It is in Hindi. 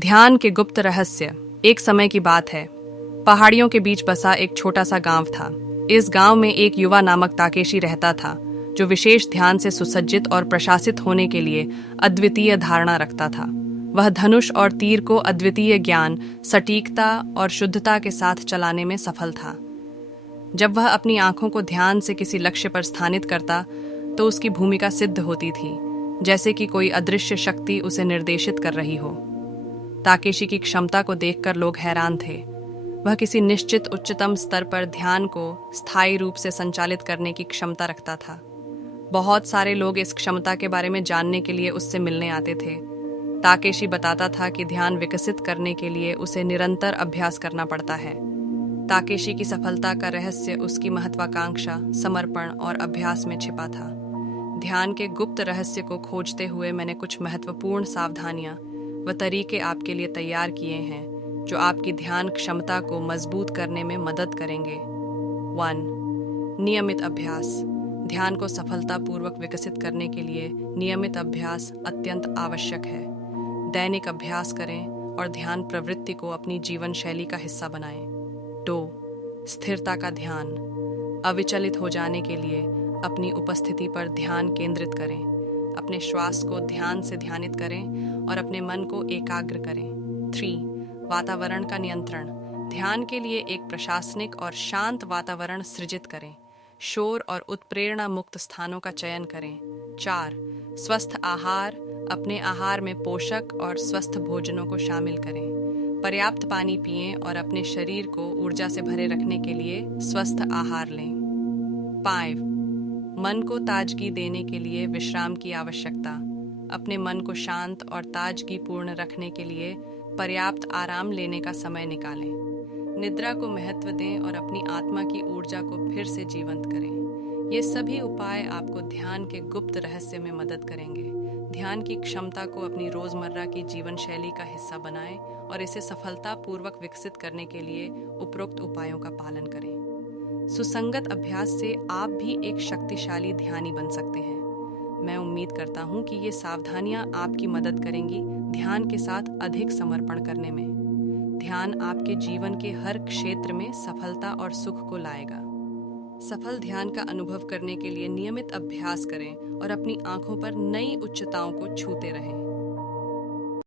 ध्यान के गुप्त रहस्य। एक समय की बात है। पहाड़ियों के बीच बसा एक छोटा सा गांव था। इस गांव में एक युवा नामक ताकेशी रहता था, जो विशेष ध्यान से सुसज्जित और प्रशासित होने के लिए अद्वितीय धारणा रखता था। वह धनुष और तीर को अद्वितीय ज्ञान, सटीकता और शुद्धता के साथ चलाने में सफल था। जब वह अपनी आंखों को ध्यान से किसी लक्ष्य पर स्थानित करता, तो उसकी भूमिका सिद्ध होती थी, जैसे कि कोई अदृश्य शक्ति उसे निर्देशित कर रही हो। ताकेशी की क्षमता को देखकर लोग हैरान थे। वह किसी निश्चित उच्चतम स्तर पर ध्यान को स्थायी रूप से संचालित करने की क्षमता रखता था। बहुत सारे लोग इस क्षमता के बारे में जानने के लिए उससे मिलने आते थे। ताकेशी बताता था कि ध्यान विकसित करने के लिए उसे निरंतर अभ्यास करना पड़ता है। ताकेशी की सफलता का रहस्य उसकी महत्वाकांक्षा, समर्पण और अभ्यास में छिपा था। ध्यान के गुप्त रहस्य को खोजते हुए मैंने कुछ महत्वपूर्ण सावधानियां व तरीके आपके लिए तैयार किए हैं, जो आपकी ध्यान क्षमता को मजबूत करने में मदद करेंगे। 1. नियमित अभ्यास। ध्यान को सफलतापूर्वक विकसित करने के लिए नियमित अभ्यास अत्यंत आवश्यक है। दैनिक अभ्यास करें और ध्यान प्रवृत्ति को अपनी जीवन शैली का हिस्सा बनाएं। 2. स्थिरता का ध्यान। अविचलित हो जाने के लिए अपनी उपस्थिति पर ध्यान केंद्रित करें। अपने श्वास को ध्यान से ध्यानित करें और अपने मन को एकाग्र करें। 3. वातावरण का नियंत्रण। ध्यान के लिए एक प्रशासनिक और शांत वातावरण सृजित करें। शोर और उत्प्रेरणा मुक्त स्थानों का चयन करें। 4. स्वस्थ आहार। अपने आहार में पोषक और स्वस्थ भोजनों को शामिल करें। पर्याप्त पानी पिएं और अपने शरीर को ऊर्जा से भरे रखने के लिए स्वस्थ आहार लें। 5. मन को ताजगी देने के लिए विश्राम की आवश्यकता। अपने मन को शांत और ताजगीपूर्ण रखने के लिए पर्याप्त आराम लेने का समय निकालें। निद्रा को महत्व दें और अपनी आत्मा की ऊर्जा को फिर से जीवंत करें। ये सभी उपाय आपको ध्यान के गुप्त रहस्य में मदद करेंगे। ध्यान की क्षमता को अपनी रोजमर्रा की जीवन शैली का हिस्सा बनाएं और इसे सफलतापूर्वक विकसित करने के लिए उपरोक्त उपायों का पालन करें। सुसंगत अभ्यास से आप भी एक शक्तिशाली ध्यानी बन सकते हैं। मैं उम्मीद करता हूं कि ये सावधानियां आपकी मदद करेंगी ध्यान के साथ अधिक समर्पण करने में। ध्यान आपके जीवन के हर क्षेत्र में सफलता और सुख को लाएगा। सफल ध्यान का अनुभव करने के लिए नियमित अभ्यास करें और अपनी आंखों पर नई उच्चताओं को छूते रहें।